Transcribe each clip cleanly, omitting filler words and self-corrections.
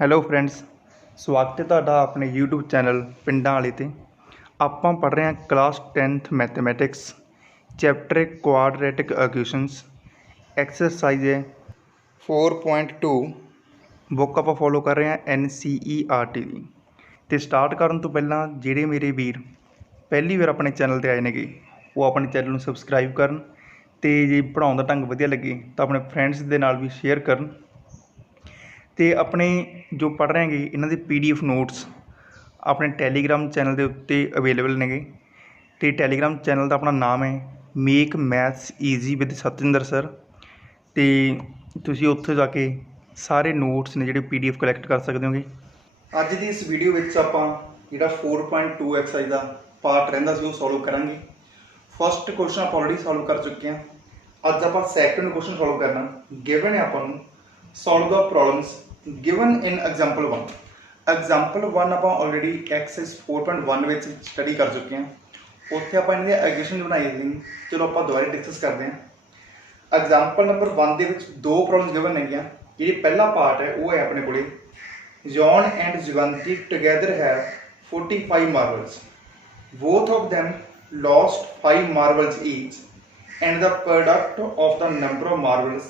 Hello friends, ਸਵਾਗਤ ਹੈ ਤੁਹਾਡਾ ਆਪਣੇ YouTube ਚੈਨਲ ਪਿੰਡਾਂ ਵਾਲੇ 'ਤੇ। ਆਪਾਂ ਪੜ੍ਹ ਰਹੇ ਹਾਂ class 10th mathematics, chapter quadratic equations, exercise ਹੈ 4.2। ਬੁੱਕ ਆਪਾਂ ਫੋਲੋ ਕਰ ਰਹੇ ਹਾਂ NCERT ਦੀ। ਅਤੇ ਸਟਾਰਟ ਕਰਨ ਤੋਂ ਪਹਿਲਾਂ ਜਿਹੜੇ ਮੇਰੇ ਵੀਰ ਪਹਿਲੀ ਵਾਰ ਆਪਣੇ ਚੈਨਲ 'ਤੇ ਆਏ ਨੇਗੇ, ਉਹ ਆਪਣੇ ਚੈਨਲ ਨੂੰ ਸਬਸਕ੍ਰਾਈਬ ਕਰਨ, ਅਤੇ ਜੇ ਪੜ੍ਹਾਉਣ ਦਾ ਢੰਗ ਵਧੀਆ ਲੱਗੇ ਤਾਂ ਆਪਣੇ ਫਰੈਂਡਸ ਦੇ ਨਾਲ ਵੀ ਸ਼ੇਅਰ ਕਰਨ। ਅਤੇ ਆਪਣੇ ਜੋ ਪੜ੍ਹ ਰਹੇ ਹੈਗੇ ਇਹਨਾਂ ਦੇ PDF ਨੋਟਸ ਆਪਣੇ ਟੈਲੀਗ੍ਰਾਮ ਚੈਨਲ ਦੇ ਉੱਤੇ ਅਵੇਲੇਬਲ ਨੇਗੇ। ਅਤੇ ਟੈਲੀਗ੍ਰਾਮ ਚੈਨਲ ਦਾ ਆਪਣਾ ਨਾਮ ਹੈ make maths easy with Satinder sir. ਅਤੇ ਤੁਸੀਂ ਉੱਥੇ ਜਾ ਕੇ ਸਾਰੇ ਨੋਟਸ ਨੇ ਜਿਹੜੇ PDF ਕਲੈਕਟ ਕਰ ਸਕਦੇ ਹੋਗੇ। ਅੱਜ ਦੀ ਇਸ ਵੀਡੀਓ ਵਿੱਚ ਆਪਾਂ ਜਿਹੜਾ 4.2 ਐਕਸਰਸਾਈਜ਼ ਦਾ ਪਾਰਟ ਰਹਿੰਦਾ ਸੀ ਉਹ ਸੋਲਵ ਕਰਾਂਗੇ। ਫਸਟ ਕੁਐਸਚਨ ਆਪਾਂ ਆਲਰੇਡੀ ਸੋਲਵ ਕਰ ਚੁੱਕੇ ਹਾਂ। ਅੱਜ ਆਪਾਂ ਸੈਕੰਡ ਕੁਐਸਚਨ ਸੋਲਵ ਕਰਨਾ। ਗਿਵਨ ਹੈ ਆਪਾਂ ਨੂੰ ਸੋਲਵ ਦਾ ਪ੍ਰੋਬਲਮਸ ਗਿਵਨ ਇਨ ਐਗਜ਼ਾਮਪਲ 1। ਐਗਜ਼ਾਮਪਲ 1 ਆਪਾਂ ਆਲਰੇਡੀ ਐਕਸਰਸਾਈਜ਼ 4.1 ਵਿੱਚ ਸਟੱਡੀ ਕਰ ਚੁੱਕੇ ਹਾਂ। ਉੱਥੇ ਆਪਾਂ ਇਹਨਾਂ ਦੀ ਇਕੁਏਸ਼ਨ ਬਣਾਈ ਸੀ। ਚਲੋ ਆਪਾਂ ਦੁਬਾਰਾ ਡਿਸਕਸ ਕਰਦੇ ਹਾਂ। ਐਗਜ਼ਾਮਪਲ ਨੰਬਰ 1 ਦੇ ਵਿੱਚ ਦੋ ਪ੍ਰੋਬਲਮਸ ਗਿਵਨ ਹੈਗੀਆਂ। ਜਿਹੜੀ ਪਹਿਲਾ ਪਾਰਟ ਹੈ ਉਹ ਹੈ ਆਪਣੇ ਕੋਲੇ John and Jivanti together have 45 marbles. both of them lost 5 marbles each and the product of the number of marbles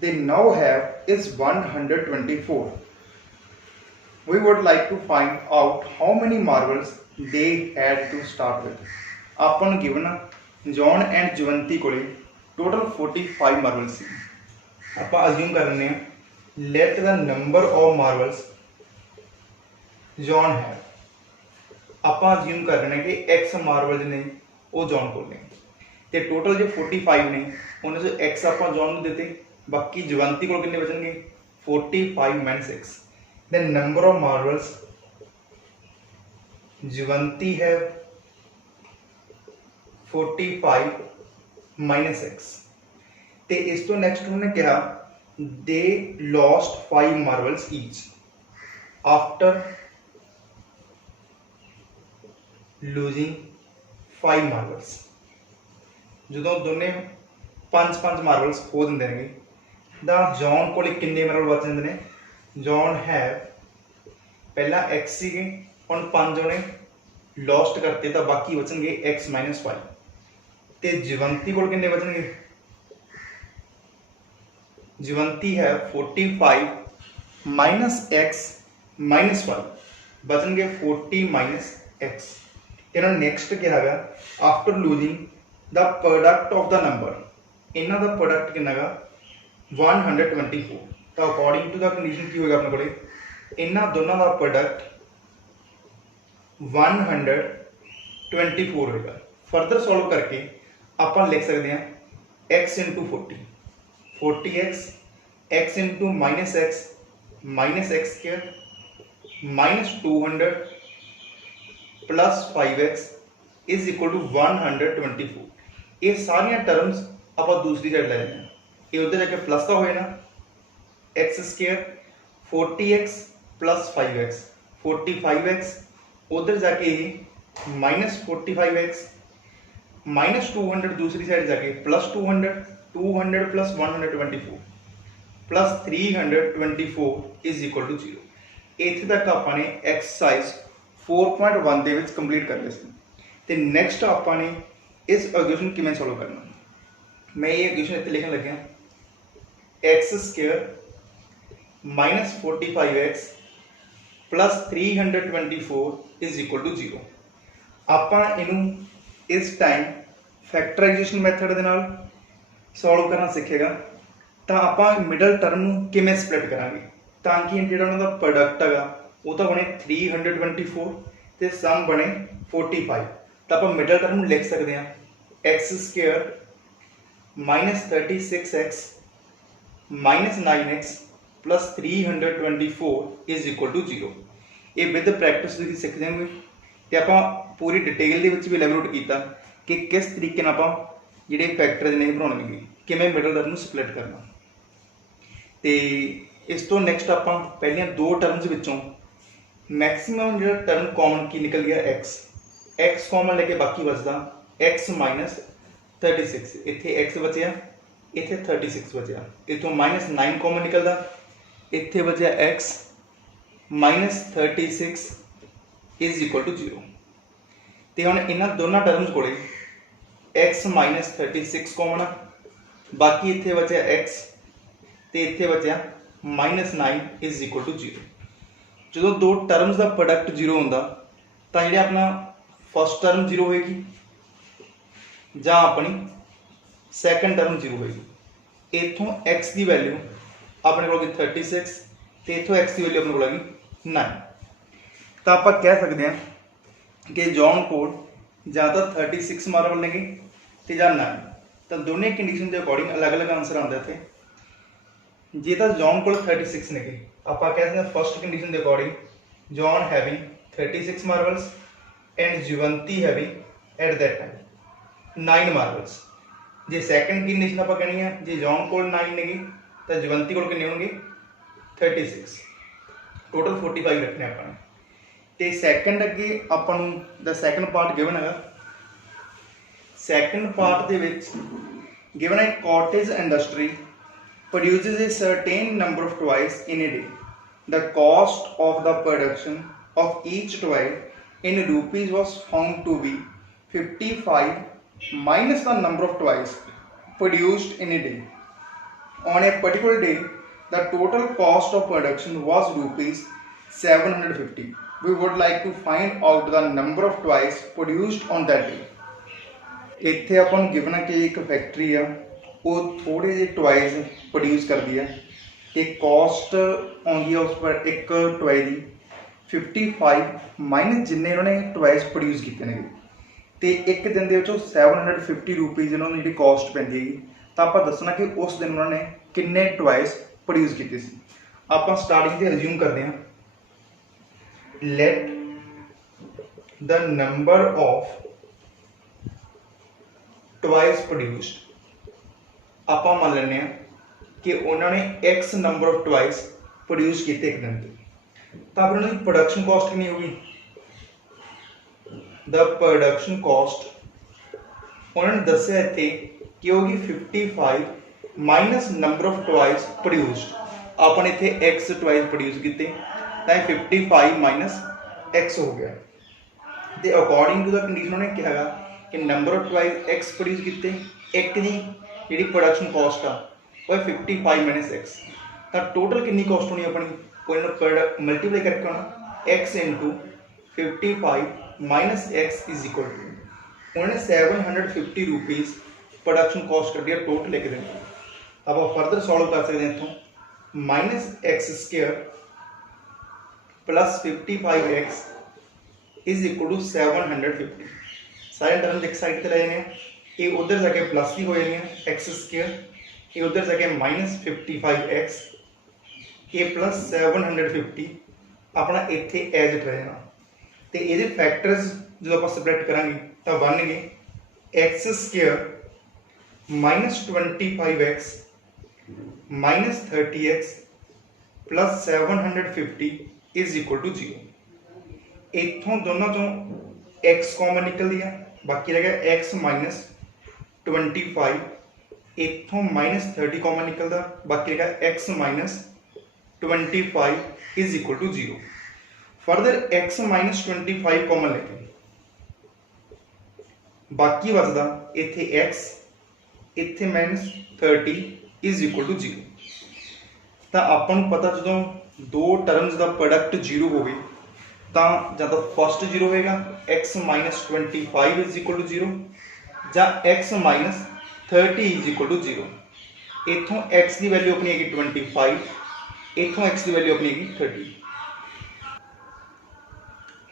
they now have is 124. We would like to find out how many marbles they had to start with. ਆਪਾਂ ਨੂੰ given John and ਜਵੰਤੀ ਕੋਲੇ total 45 marbles ਸੀ। ਆਪਾਂ ਅਜ਼ਿਊਮ ਕਰ ਲੈਂਦੇ ਹਾਂ let ਦਾ number of marbles John ਹੈ। ਆਪਾਂ ਅਜ਼ਿਊਮ ਕਰ ਲੈਣਾ ਕਿ x ਮਾਰਬਲ ਨੇ ਉਹ ਜੌਨ ਕੋਲ ਨੇ, ਤੇ ਟੋਟਲ ਜੇ 45 ਨੇ ਉਹਨਾਂ ਚੋਂ x ਆਪਾਂ ਜੌਨ ਨੂੰ ਦਿੱਤੇ, ਬਾਕੀ ਜਵੰਤੀ ਕੋਲ ਕਿੰਨੇ ਬਚਣਗੇ 45 - 6। the number of marbles ਜਵੰਤੀ ਹੈ 45 - 6। ਤੇ ਇਸ ਤੋਂ ਨੈਕਸਟ ਉਹਨੇ ਕਿਹਾ they lost 5 marbles each after losing 5 marbles। ਜਦੋਂ ਦੋਨੇ 5 ਮਾਰਬਲਸ ਖੋ ਦਿੰਦੇ ਨੇ ਤਾਂ ਜੌਨ ਕੋਲ ਕਿੰਨੇ ਮਾਰਬਲ ਬਚ ਜਾਂਦੇ ਨੇ। ਜੌਨ ਹੈ ਪਹਿਲਾਂ x ਸੀਗੇ, ਹੁਣ 5 ਉਹਨੇ ਲੋਸਟ ਕਰਤੇ ਤਾਂ ਬਾਕੀ ਬਚਣਗੇ x - 5। ਤੇ ਜਵੰਤੀ ਕੋਲ ਕਿੰਨੇ ਬਚਣਗੇ। ਜਵੰਤੀ ਹੈ 45 - x - 5 ਬਚਣਗੇ 40 - x। ਇਹਨਾਂ ਨੂੰ ਨੈਕਸਟ ਕਿਹਾ ਹੈਗਾ after losing the product of the number. ਇਹਨਾਂ ਦਾ ਪ੍ਰੋਡਕਟ ਕਿੰਨਾ ਹੈਗਾ 124। ਤਾਂ ਅਕੋਰਡਿੰਗ ਟੂ ਦਾ ਕੰਡੀਸ਼ਨ ਕੀ ਹੋਏਗਾ ਆਪਣੇ ਕੋਲੇ ਇਹਨਾਂ ਦੋਨਾਂ ਦਾ ਪ੍ਰੋਡਕਟ 124 ਹੋਏਗਾ। ਫਰਦਰ ਸੋਲਵ ਕਰਕੇ ਆਪਾਂ ਲਿਖ ਸਕਦੇ ਹਾਂ x × 40 40x x × -x - x square -200 plus 5x is equal to 124। ਇਹ ਸਾਰੀਆਂ ਟਰਮਸ ਆਪਾਂ ਦੂਸਰੀ ਸਾਈਡ ਲੈ ਜਾਂਦੇ ਹਾਂ। ਇਹ ਉੱਧਰ ਜਾ ਕੇ ਪਲੱਸ ਦਾ ਹੋਏ ਨਾ x square 40x plus 5x 45x ਉੱਧਰ ਜਾ ਕੇ -45x -200 ਦੂਸਰੀ ਸਾਈਡ ਜਾ ਕੇ +200 200 plus 124 plus 324 is equal to 0। ਇੱਥੇ ਤੱਕ ਆਪਾਂ ਨੇ ਐਕਸਰਸਾਈਜ਼ 4.1 ਦੇ ਵਿੱਚ ਕੰਪਲੀਟ ਕਰ ਲਿਆ ਸੀ। ਤੇ ਨੈਕਸਟ ਆਪਾਂ ਨੇ ਇਸ ਇਕੁਏਸ਼ਨ ਕਿਵੇਂ ਸੋਲਵ ਕਰਨਾ। ਮੈਂ ਇਹ ਇਕੁਏਸ਼ਨ ਇੱਥੇ ਲਿਖਣ ਲੱਗਿਆ x square -45x plus 324 is equal to 0। ਆਪਾਂ ਇਹਨੂੰ ਇਸ ਟਾਈਮ ਫੈਕਟਰਾਈਜੇਸ਼ਨ ਮੈਥਡ ਦੇ ਨਾਲ ਸੋਲਵ ਕਰਨਾ ਸਿੱਖੇਗਾ। ਤਾਂ ਆਪਾਂ ਮਿਡਲ ਟਰਮ ਨੂੰ ਕਿਵੇਂ ਸਪਲਿਟ ਕਰਾਂਗੇ ਤਾਂ ਕਿ ਜਿਹੜਾ ਉਹਨਾਂ ਦਾ ਪ੍ਰੋਡਕਟ ਹੈਗਾ ਉਹ ਤਾਂ ਬਣੇ 324 ਤੇ ਸਮ ਬਣੇ 45। ਤਾਂ ਆਪਾਂ ਮਿਡਲ ਟਰਮ ਨੂੰ ਲਿਖ ਸਕਦੇ ਹਾਂ x square -36x -9x plus 324 is equal to 0। ਇਹ ਵਿਦ ਪ੍ਰੈਕਟਿਸ ਤੁਸੀਂ ਸਿੱਖ ਜਾਓਗੇ। ਤੇ ਆਪਾਂ ਪੂਰੀ ਡਿਟੇਲ ਦੇ ਵਿੱਚ ਵੀ ਐਲੈਬੋਰੇਟ ਕੀਤਾ ਕਿ ਕਿਸ ਤਰੀਕੇ ਨਾਲ ਆਪਾਂ ਜਿਹੜੇ ਫੈਕਟਰਸ ਨੇ ਬਣਾਉਣਗੇ, ਕਿਵੇਂ ਮਿਡਲ ਟਰਮ ਨੂੰ ਸਪਲਿਟ ਕਰਨਾ। ਤੇ ਇਸ ਤੋਂ ਨੈਕਸਟ ਆਪਾਂ ਪਹਿਲੀਆਂ ਦੋ ਟਰਮਸ ਵਿੱਚੋਂ ਮੈਕਸਿਮਮ ਜਿਹੜਾ ਟਰਮ ਕਾਮਨ ਕੀ ਨਿਕਲ ਗਿਆ x ਕਾਮਨ ਲੈ ਕੇ ਬਾਕੀ ਬਚਦਾ x - 36। ਇੱਥੇ x ਬਚਿਆ, ਇੱਥੇ 36 ਬਚਿਆ। ਇੱਥੋਂ -9 ਕਾਮਨ ਨਿਕਲਦਾ, ਇੱਥੇ ਬਚਿਆ x -36 इज इक्वल टू 0। तो हम इन्होंने दोनों टर्म्स को x -36 कॉमन आ, बाकी इतने बचा x तो इतने बचा -9 इज इक्वल टू 0। जो दो टर्म्स का प्रोडक्ट 0 होंदा तो जो अपना फर्स्ट टर्म 0 होएगी जां अपनी सैकेंड टर्म 0 होएगी। इतों x की वैल्यू अपने को 36 तो इतों x की वैल्यू अपने को 9। तो आप कह सकते हैं कि जॉन कोड या तो 36 मार्बल ने तो या 9, तो दोनों कंडीशन के अकॉर्डिंग अलग अलग आंसर आता थे। जे तो जॉन कोड 36 ने आप कह सकते हैं फर्स्ट कंडीशन के according John having 36 marbles and Jivanti having at that time 9 marbles. जे सैकेंड कंडीशन आप कहनी है जे जॉन कोड 9 ने तो जुवंती को कितने होंगे 36, टोटल 45 रखने अपने। तो सैकेंड अगे upon the second part given है, सैकेंड पार्ट दे विच गिवन है cottage industry produces a certain number of toys in a day. The cost of the production of each toy in rupees was found to be 55 minus the number of toys produced in a day. On a particular day, the total cost of production was rupees 750. We would like to find out the number of toys produced on that day. इत्थे अपन given है कि एक factory है वो थोड़े जे toys produce करती है कि कॉस्ट आँगी है उस पर एक टॉय की 55 माइनस जिन्ने उन्होंने टॉयज प्रोड्यूस किए हैं तो एक दिन के 750 रुपीज़ उन्होंने जी कॉस्ट पैंती है। तो आप दसना कि उस दिन उन्होंने किन्ने टॉयज प्रोड्यूस किए। आप स्टार्टिंग से रिज्यूम करते हैं, let the number of toys produced, आप मान लें कि उन्होंने x number of toys produce किए एक दिन के, तो आप उन्होंने प्रोडक्शन कॉस्ट कितनी होगी, द प्रोडक्शन कॉस्ट उन्होंने दसिया इतने कि होगी 55 minus number of toys produced. आपने इतने एक्स टॉयज प्रोड्यूस किए तो 55 माइनस एक्स हो गया। तो अकॉर्डिंग टू द कंडीशन उन्होंने कहा कि number of toys x produce किए एक की जी प्रोडक्शन कॉस्ट आ वो 55 माइनस एक्स, तो टोटल कितनी कॉस्ट होनी अपनी प्रोडक्ट मल्टीप्लाई करके होना x into 55 minus x is equal to उन्होंने 750 रुपीज़ प्रोडक्शन कॉस्ट कर दिया टोटल एक दिन। अब आप फर्दर सॉल्व कर सकते हैं इतों minus x square plus 55 x is equal to 750। सारे टर्म एक साइड पर ले जाने, ये उधर जाके प्लस भी हो जानी है एक्स स्क्वायर, ये उधर जाके माइनस 55 एक्स, ये प्लस 750 अपना इतने एज इट रह जाना। तो ये फैक्टर्स जो आप सबट्रैक्ट करांगे तो बनने x square minus 25 x minus 30 x plus 750 is equal to 0। इतों दोनों चो एक्स कॉमन निकल दिया, बाकी रह गया एक्स माइनस 25, इतों माइनस 30 कॉमन निकलता, बाकी रह गया x minus 25 is equal to 0। Further x minus 25 common लेके बाकी बचता इतने एक्स इतने माइनस 30 इज इक्वल टू 0। तो अपन पता जो दो टर्म्स का प्रोडक्ट 0 हो गई तो या तो फर्स्ट 0 होएगा x minus 25 is equal to 0 या x minus 30 is equal to 0। इतों एक्स की वैल्यू अपनी है 25, इतों एक्स की वैल्यू अपनी है 30।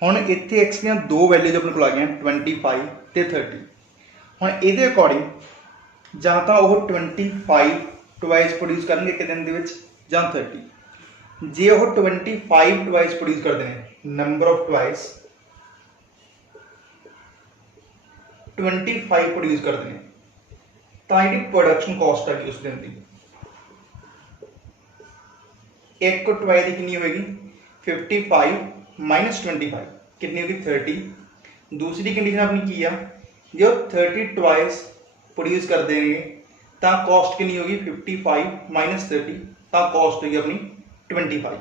हुण इत्थे एक्स दी दो वैल्यूज अपने को आ गई 25 ते 30। हुण इहदे अकॉर्डिंग जां तां ओह 25 टॉयज प्रोड्यूस करनगे एक दिन दे विच जां 30। जे ओह 25 टॉयज प्रोड्यूस करते हैं नंबर ऑफ टॉयज 25 प्रोड्यूस करते हैं तो जी प्रोडक्शन कॉस्ट है उस दिन की एक टॉय की कितनी होगी 55 माइनस 25 कितनी होगी 30। दूसरी कंडीशन अपनी की है जो 30 टॉयज प्रोड्यूस कर देंगे तो कॉस्ट कितनी होगी 55 माइनस 30 तो कॉस्ट होगी अपनी 25।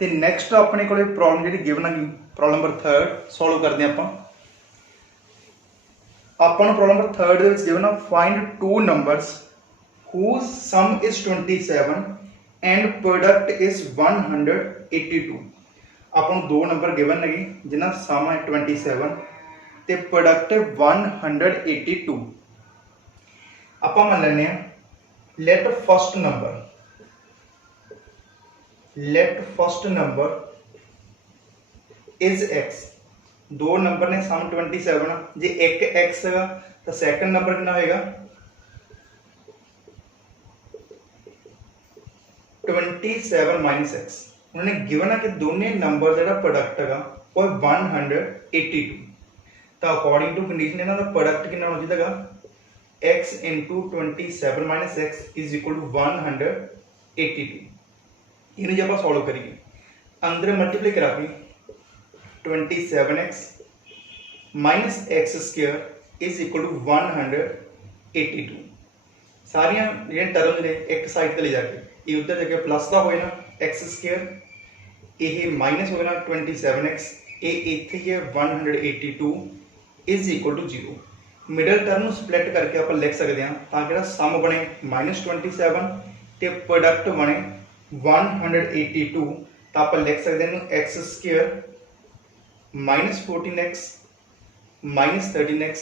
तो नैक्सट अपने को प्रॉब्लम जी गिवन है प्रॉब्लम नंबर 3 सॉल्व करते हैं अपन प्रॉब्लम नंबर 3 गिवन है find two numbers whose sum is 27 and product is 182। अपन दो नंबर गिवन है जिन्हें सम है 27 ते प्रोडक्ट 182। आप मान लेने let first number is x। दो नंबर ने सम 27 जे एक x है तो सैकंड नंबर कितना होगा 27 माइनस x। उन्होंने गिवन है कि दोनों नंबर जो प्रोडक्ट है वो 182। तो अकॉर्डिंग टू कंडीशन इन्हों का प्रोडक्ट कितना हो जाएगा x into 27 minus x is equal to 182। इन्हें जब आप सॉल्व करिए अंदर मल्टीप्लाई करा के 27x minus x square is equal to 182। सारिया जो टर्म ने एक साइड पर ले जाके ये उधर जगह प्लस का होए ना एक्स स्क्वायर ये माइनस होए ना 27x ये इत्थे ही है 182 is equal to 0। Middle term split करके आप लिख सकते हैं ताकि सम बने -27 ते प्रोडक्ट बने 182। तो आप लिख सकते हैं x square -14x minus 13x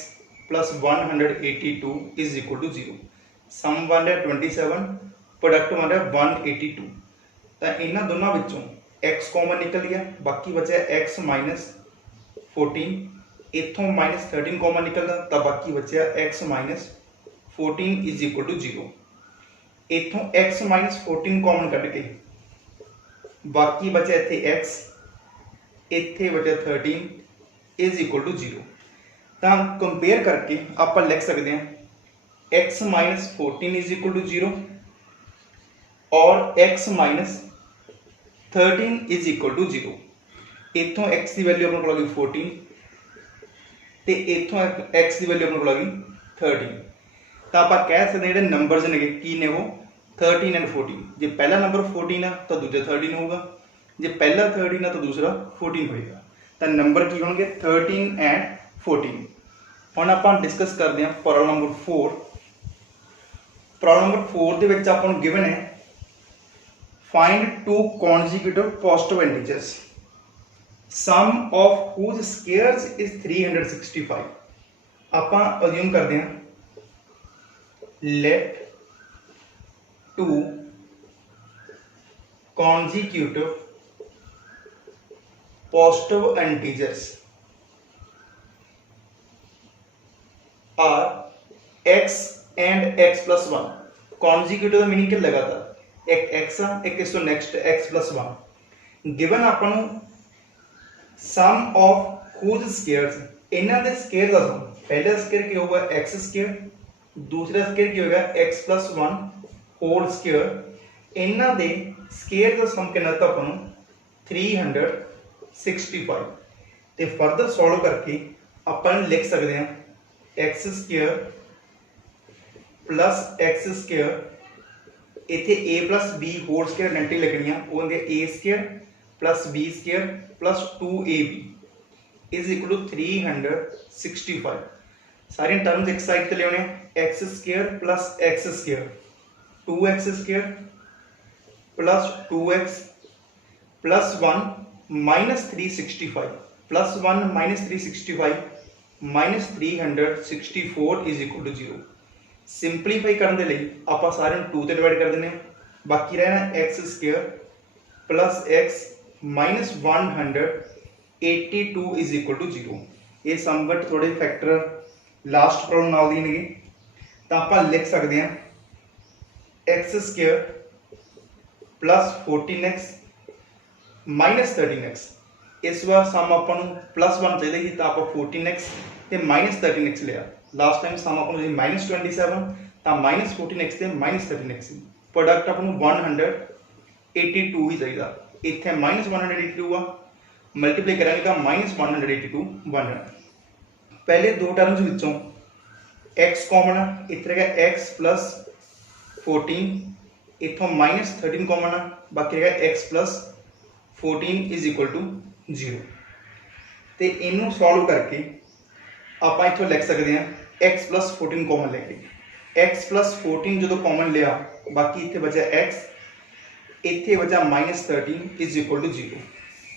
plus 182 is equal to 0। Sum बन रहा 27 प्रोडक्ट बन रहा 182। तो इन्होंने दोनों विचों x कॉमन निकल गया बाकी बचा x माइनस 14 इतों माइनस 13 कॉमन निकलता तो बाकी बचा x minus 14 is equal to 0। इतों x माइनस 14 कॉमन कट के बाकी बचा इतने x इतने बचा 13 इज इक्वल टू 0। तो कंपेयर करके आप लिख सकते हैं x minus 14 is equal to 0 और x minus 13 is equal to 0। इतों x की वैल्यू अपने को लगी 14 ते इतों x की वैल्यू अपने को लगी 13। तो आप कह सकते हैं जो नंबर्स ने की ने वो 13 एंड 14। जो पहला नंबर 14 है तो दूसरा 13 होगा, जो पहला 13 है तो दूसरा 14 होगा। तो नंबर की होंगे 13 एंड 14। हम आप डिस्कस करते हैं प्रॉब्लम नंबर 4। प्रॉब्लम नंबर 4 के विच आपको गिवन है find two consecutive positive integers sum of whose squares is 365। आप अज्यूम करते हैं let two consecutive positive integers are x and x plus 1। Consecutive meaning क्या लगातार एक x एक इस तो नेक्स्ट x प्लस 1 गिवन अपन सम ऑफ whose स्क्वायर्स इन्हां दे स्क्वायर का सम पहला स्क्वायर क्या होगा x स्क्वायर दूसरा स्क्वायर क्या होगा x प्लस 1 होल स्क्वायर इन्हां दे स्क्वायर का सम कितना था अपन 365। ते फर्दर सॉल्व करके अपन लिख सकते हैं x square plus x square इतने a plus b whole square identity लिखनी वो होंगे a square plus b square plus 2ab is equal to 365। सारे टर्म्स एक साइड ले आने x square plus x square 2x square plus 2x plus 1 minus 365 plus 1 minus 365 minus 364 is equal to 0। Simplify करने लिए आप सारे 2 से डिवाइड कर देने बाकी रहना x square plus x minus 182 is equal to 0। ये समवट थोड़े फैक्टर लास्ट प्रॉब्लम नाल दी नहीं तो आप लिख सकते हैं x square plus 14x minus 13x। इस बार सम अपन प्लस 1 चाहिए तो आप 14x ते माइनस 13x लिया। लास्ट टाइम सम अपन माइनस 27 तो माइनस 14x ते माइनस 13x प्रोडक्ट अपन 182 ही चाहिए। इतने माइनस 182 आ मल्टीप्लाई करेंगे तो माइनस 182 बन रहा। पहले दो टर्म्स विचों x कॉमन है इतने का x प्लस 14 इतों माइनस 13 कॉमन है बाकी रहेगा x plus 14 is equal to 0। तो इनू सॉल्व करके आप इतों लिख सकते हैं x प्लस 14 कॉमन लेके। x प्लस 14 जो कॉमन लिया, बाकी इतने बचा x, इतने बचा -13 इज इक्वल टू 0।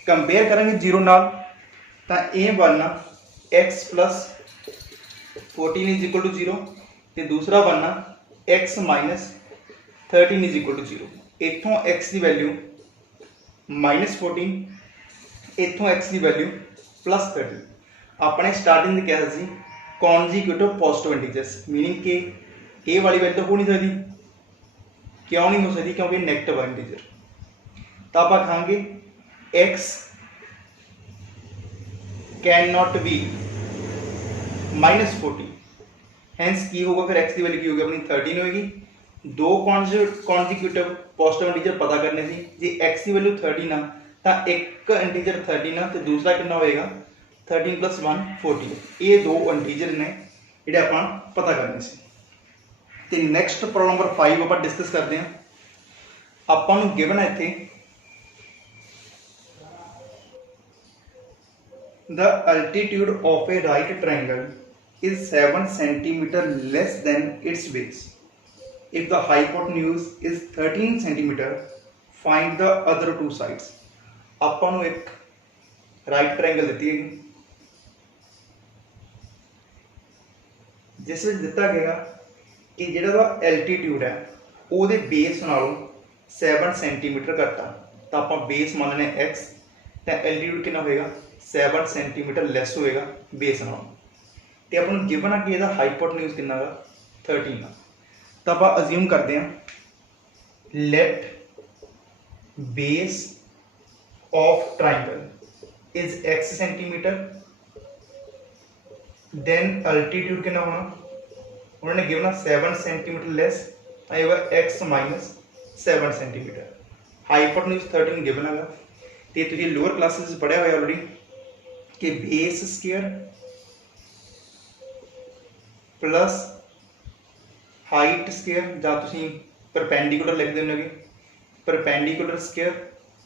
कंपेयर करेंगे 0 नाल, तो ये बनना x plus 14 is equal to 0, तो दूसरा बनना x minus 13 is equal to 0। इतों x की वैल्यू -14, इतों x की वैल्यू +13। अपने स्टार्टिंग में कहा सी कॉन्जिक्यूटिव पॉजिटिव इंटीजर्स, मीनिंग कि ए वाली वैल्यू तो हो नहीं सकती। क्यों नहीं हो सकती? क्योंकि नेगेटिव इंटीजर। तो आप कहांगे x can not be -14, hence की होगा फिर x की वैल्यू की होगी अपनी 13 होगी। दो कॉन्जिक्यूटिव पॉजिटिव इंटीजर पता करने सी, जे x की वैल्यू 13 आ तो एक इंटीजर 13 आ, तो दूसरा कितना होएगा 13 + 1 14। ये दो इंटीजर ने ਜਿਹੜੇ ਆਪਾਂ पता करने से। तो नैक्सट प्रॉब्लम नंबर 5 आप डिस्कस करते हैं। ਆਪਾਂ ਨੂੰ गिवन है इत्थे the altitude of a right triangle is 7 centimeter less than its base. If the hypotenuse is 13 centimeter, find the other two sides. ਆਪਾਂ ਨੂੰ एक right triangle ਦਿੱਤੀ है, जिस दिता गया कि जिहड़ा एल्टीट्यूड है ਉਹਦੇ बेस नालों 7 सेंटीमीटर घट आ, तो आप बेस मान लें x, तो एल्टीट्यूड कितना होएगा 7 सेंटीमीटर लैस होएगा बेस नालों। तो अपन गिवन है कि इसका हाइपोटेन्यूज कितना गा 13 आ, तो आप अज्यूम करते हैं let base of triangle is x centimetre, then altitude कितना होना, उन्होंने गिवन 7 सेंटीमीटर लेस, आई होगा x minus 7 centimetre. Hypotenuse 13 given है। तो तुझे लोअर क्लासेस पढ़िया हुआ ऑलरेडी कि base square plus height square, या तुम परपेंडिकुलर लिख देंगे, perpendicular square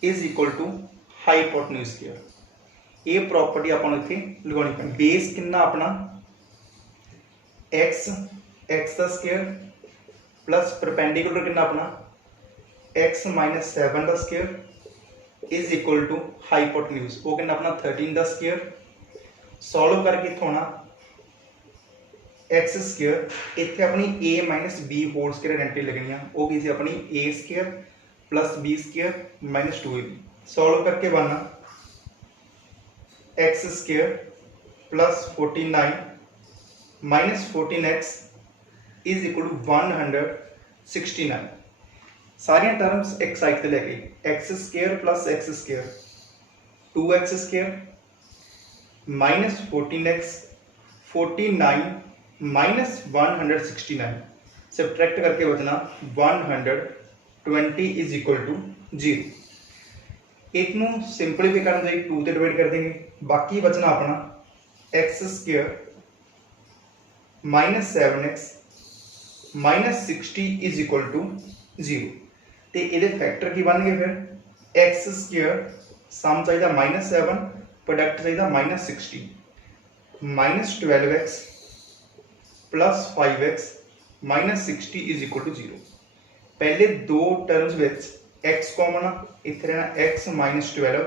is equal to hypotenuse square. ये प्रॉपर्टी आपको इतने लगानी पैनी। बेस कितना अपना x का स्क्वायर प्लस परपेंडिकुलर कितना अपना x माइनस 7 का square is equal to hypotenuse, वो कितना अपना 13 का स्क्वायर। सॉल्व करके इतना होना x स्क्वायर, इतने अपनी a minus b whole square identity लगनी है, वो की अपनी a square plus b square minus 2ab। Solve करके बनना x square plus 49 minus 14x is equal to 169। सारिया टर्म्स एक साइड से लेके x square plus x square 2x square minus 14x 49 minus 169, subtract करके बचना 120 इज इक्वल टू 0। एक simplify करने से 2 से डिवाइड कर देंगे, बाकी बचना अपना x square minus 7x minus 60 is equal to 0। तो ये फैक्टर की बन गए फिर एक्स स्क्वायर सम चाहिए -7, प्रोडक्ट चाहिए -60, minus 12x plus 5x minus 60 is equal to 0। पहले दो टर्म्स विच x कॉमन आ, इत्थे रहना x माइनस 12,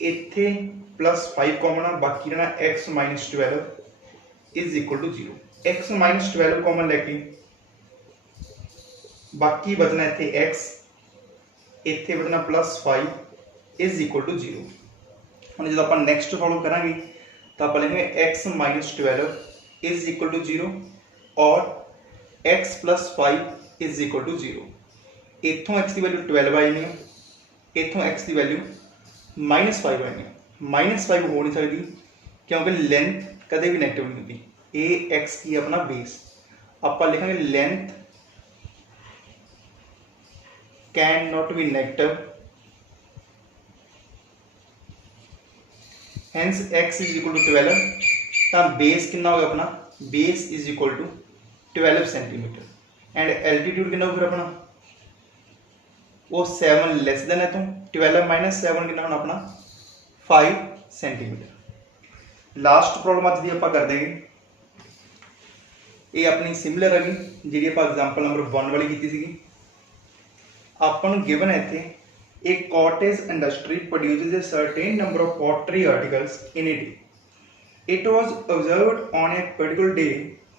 इत्थे प्लस 5 कॉमन आ, बाकी रहना x minus 12 is equal to 0। x minus 12 common लेके बाकी बचना इत्थे x, इत्थे बचना प्लस 5 इज इक्वल टू 0। हम जो आप नैक्सट सॉल्व करांगे तो आप लिखेंगे x minus 12 is equal to 0 और x plus 5 is equal to 0। इतों x की वैल्यू 12 आई नहीं, इतों x की वैल्यू -5 आई नहीं। -5 हो नहीं सकती क्योंकि लेंथ कदे भी नैगेटिव नहीं होती। ये x की अपना बेस, आप लिखेंगे length can not be negative, hence x is equal to 12। तो बेस कितना होगा अपना, base is equal to 12 centimetre and altitude कितना होगा फिर अपना वो 7 ਲੈਸ ਦੈਨ ਹੈ ਤੋਂ 12 ਮਾਈਨਸ 7 ਕਿੰਨਾ ਹੋਣਾ ਆਪਣਾ 5 ਸੈਂਟੀਮੀਟਰ। ਲਾਸਟ ਪ੍ਰੋਬਲਮ ਅੱਜ ਦੀ ਆਪਾਂ ਕਰ ਦੇਗੇ, ਇਹ ਆਪਣੀ ਸਿਮਿਲਰ ਹੈਗੀ ਜਿਹੜੀ ਆਪਾਂ ਐਗਜ਼ਾਮਪਲ ਨੰਬਰ 1 ਵਾਲੀ ਕੀਤੀ ਸੀਗੀ। ਆਪਾਂ ਨੂੰ ਗਿਵਨ ਹੈ ਇੱਥੇ a cottage industry produces a certain number of pottery articles in a day. It was observed on a particular day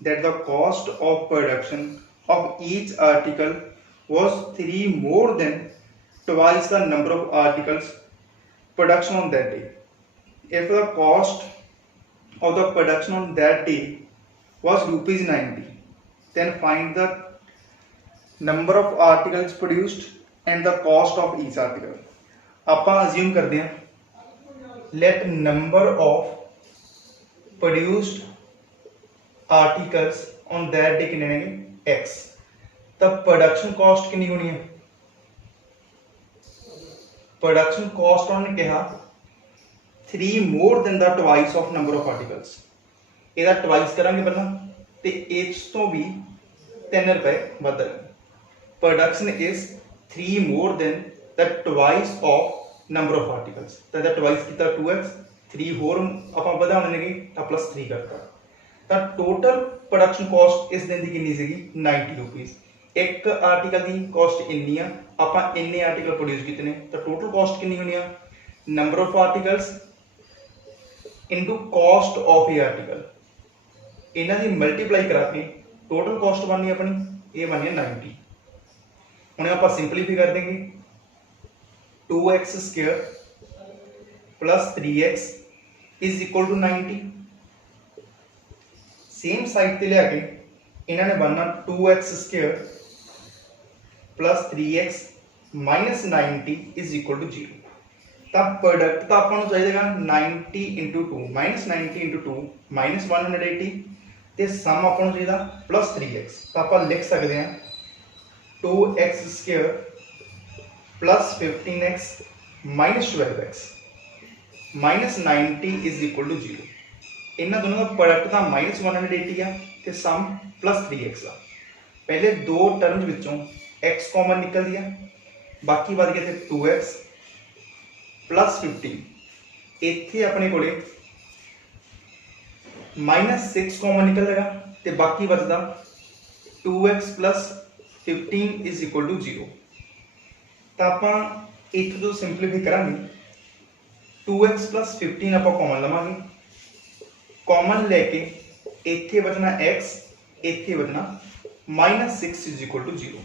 that the cost of production of each article was 3 more than twice the number of articles production on that day. If the cost of the production on that day was rupees 90, then find the number of articles produced and the cost of each article. ਆਪਾਂ assume ਕਰਦੇ ਹਾਂ let number of produced articles on that day ਕਿੰਨੇ ਨੇ x, ਤਾਂ production cost ਕਿੰਨੀ ਹੋਣੀ ਹੈ? production cost ਉਹਨੇ ਕਿਹਾ 3 more than the twice of number of articles। ਇਹਦਾ twice ਕਰਾਂਗੇ ਪਹਿਲਾਂ ਤੇ ਇਸ ਤੋਂ ਵੀ 3 ਰੁਪਏ ਵੱਧ ਹੈ। production is 3 more than the twice of number of articles, ਤਾਂ ਇਹਦਾ twice ਕੀਤਾ 2x, 3 ਹੋਰ ਆਪਾਂ ਵਧਾਉਣੇ ਨੇਗੇ ਤਾਂ plus 3 ਕਰਤਾ, ਤਾਂ ਟੋਟਲ ਪ੍ਰੋਡਕਸ਼ਨ ਕਾਸਟ ਇਸ ਦਿਨ ਦੀ ਕਿੰਨੀ ਸੀਗੀ 90 ਰੁਪੀਸ। ਇੱਕ ਆਰਟੀਕਲ ਦੀ ਕਾਸਟ ਇੰਨੀ ਆ, ਆਪਾਂ ਇੰਨੇ ਆਰਟੀਕਲ ਪ੍ਰੋਡਿਊਸ ਕੀਤੇ ਨੇ ਤਾਂ ਟੋਟਲ ਕਾਸਟ ਕਿੰਨੀ ਹੋਣੀ ਆ number of articles into caste of A article, ਇਹਨਾਂ ਦੀ ਮਲਟੀਪਲਾਈ ਕਰਾ ਕੇ ਟੋਟਲ ਕਾਸਟ ਬਣਨੀ ਆਪਣੀ ਇਹ ਬਣਨੀ 90। ਹੁਣ ਆਪਾਂ ਸਿੰਪਲੀਫਾਈ ਕਰ ਦੇंगे 2x square plus 3x is equal to 90। Same side ते लिया के इन्होंने बनना 2x square plus 3x minus 90 is equal to 0। तो प्रोडक्ट तो आपको चाहिए 90 इंटू 2 माइनस 90 इंटू 2 माइनस 180 तो सम आपको चाहिए प्लस 3x। तो आप लिख सकते हैं 2x square plus 15x minus 12x minus 90 is equal to 0। इन्होंने दोनों का प्रोडक्ट का माइनस 180 है तो सम प्लस 3x आ। पहले दो टर्म्स विचों x कॉमन निकल दिया, बाकी बच गए थे 2x प्लस 15। इत्थे अपने कोले माइनस 6 कॉमन निकलेगा तो बाकी बचदा 2x plus 15 is equal to 0। तो आप इत्थे तो सिंपलीफाई करांगे 2x प्लस 15 आप कॉमन लवांगे, कॉमन लैके इत्थे बचना x, इत्थे बचना माइनस 6 इज इक्वल टू 0।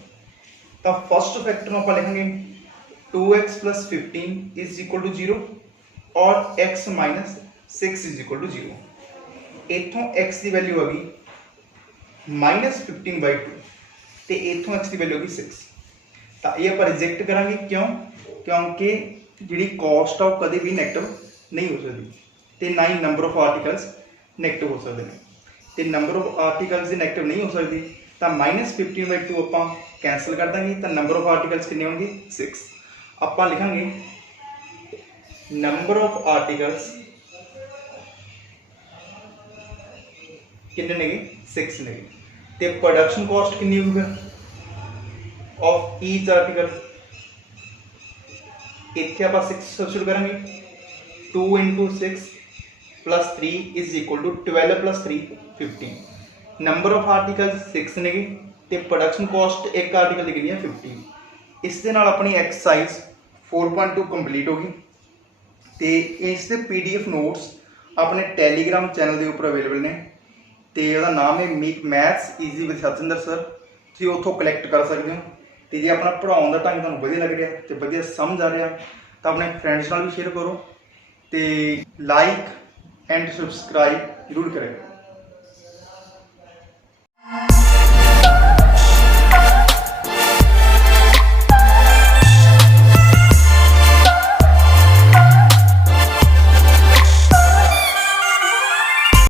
तो फर्स्ट फैक्टर आप लिखेंगे 2x plus 15 is equal to 0 और x minus 6 is equal to 0। इतों x की वैल्यू आ गई माइनस 15/2 तो इतों x की वैल्यू होगी 6। तो ये आप रिजेक्ट करांगे क्यों? क्योंकि जी कॉस्ट ऑफ कभी भी नैगेटिव नहीं हो सकती तो ना ही नंबर ऑफ आर्टिकल्स नैगेटिव हो सकते हैं। तो नंबर ऑफ आर्टिकल्स की नैगेटिव नहीं हो सकती तो माइनस 15/2 आप कैंसल कर देंगे तो नंबर ऑफ आर्टिकल्स कितने होंगे 6। आप लिखेंगे नंबर ऑफ आर्टिकल्स कितने ने 6 ने तो प्रोडक्शन कॉस्ट कितनी होगी ऑफ ईच आर्टिकल, इतने आप 6 सब्सिट्यूट करेंगे 2 into 6 plus 3 is equal to 12 plus 3 15। Number of article 6 ने तो प्रोडक्शन कॉस्ट एक आर्टिकल की है 15। इस दे नाल अपनी एक्सरसाइज 4.2 कंप्लीट होगी। तो इसके PDF नोट्स अपने टैलीग्राम चैनल के उपर अवेलेबल ने, तो यदा नाम है maths easy with Sachinder sir, तुम उतों कलैक्ट कर सकते हो। तो जो अपना पढ़ाने का ढंग तुहानूं वधिया लग रहा तो वधिया समझ आ रहा तो अपने फ्रेंड्स नाल भी शेयर करो, तो लाइक एंड सबसक्राइब जरूर करें।